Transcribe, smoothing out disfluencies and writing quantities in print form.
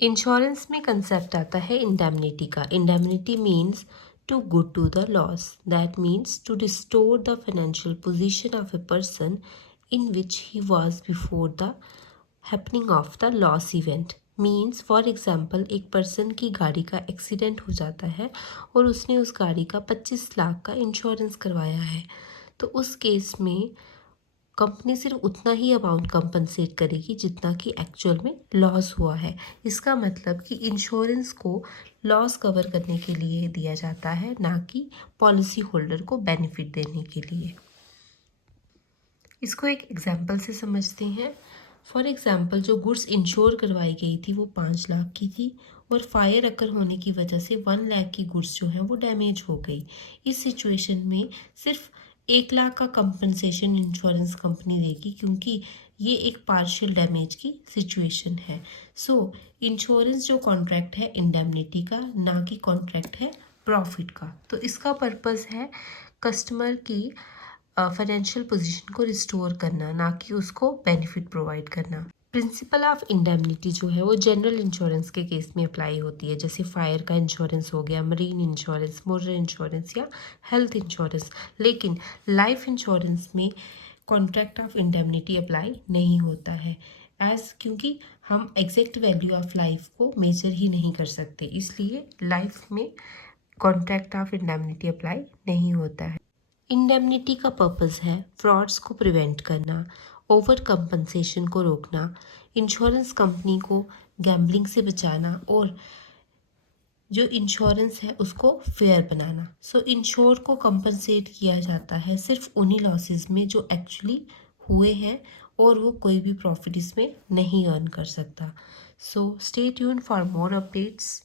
Insurance में concept आता है इंडेमनिटी का। Indemnity means to good to the loss, that means to restore the financial position of a person in which he was before the happening of the loss event. Means for example, एक person की गाड़ी का accident हो जाता है और उसने उस गाड़ी का 25 लाख का इंश्योरेंस करवाया है, तो उस केस में कंपनी सिर्फ उतना ही अमाउंट कंपनसेट करेगी जितना कि एक्चुअल में लॉस हुआ है। इसका मतलब कि इंश्योरेंस को लॉस कवर करने के लिए दिया जाता है, ना कि पॉलिसी होल्डर को बेनिफिट देने के लिए। इसको एक एग्जांपल से समझते हैं। फॉर एग्जांपल, जो गुड्स इंश्योर करवाई गई थी वो 5 लाख की थी और फायर अकर होने की वजह से 1 लाख की गुड्स जो हैं वो डैमेज हो गई। इस सिचुएशन में सिर्फ 1 लाख का कंपनसेशन इंश्योरेंस कंपनी देगी, क्योंकि ये एक पार्शियल डैमेज की सिचुएशन है। सो इंश्योरेंस जो कॉन्ट्रैक्ट है इंडेमनिटी का, ना कि कॉन्ट्रैक्ट है प्रॉफिट का। तो इसका पर्पस है कस्टमर की फाइनेंशियल पोजीशन को रिस्टोर करना, ना कि उसको बेनिफिट प्रोवाइड करना। प्रिंसिपल ऑफ इंडेमनिटी जो है वो जनरल इंश्योरेंस के केस में अप्लाई होती है, जैसे फायर का इंश्योरेंस हो गया, मरीन इंश्योरेंस, मोटर इंश्योरेंस या हेल्थ इंश्योरेंस। लेकिन लाइफ इंश्योरेंस में कॉन्ट्रैक्ट ऑफ इंडेमनिटी अप्लाई नहीं होता है, क्योंकि हम एग्जैक्ट वैल्यू ऑफ लाइफ को मेजर ही नहीं कर सकते, इसलिए लाइफ में कॉन्ट्रैक्ट ऑफ इंडेमनिटी अप्लाई नहीं होता है। इंडेमनिटी का पर्पस है फ्रॉड्स को प्रिवेंट करना, ओवर कंपनसेशन को रोकना, इंश्योरेंस कंपनी को गैम्बलिंग से बचाना और जो इंश्योरेंस है उसको फेयर बनाना। सो इंश्योर को कंपनसेट किया जाता है सिर्फ उन्हीं लॉसेस में जो एक्चुअली हुए हैं और वो कोई भी प्रॉफिट इसमें नहीं अर्न कर सकता। So stay tune for more updates.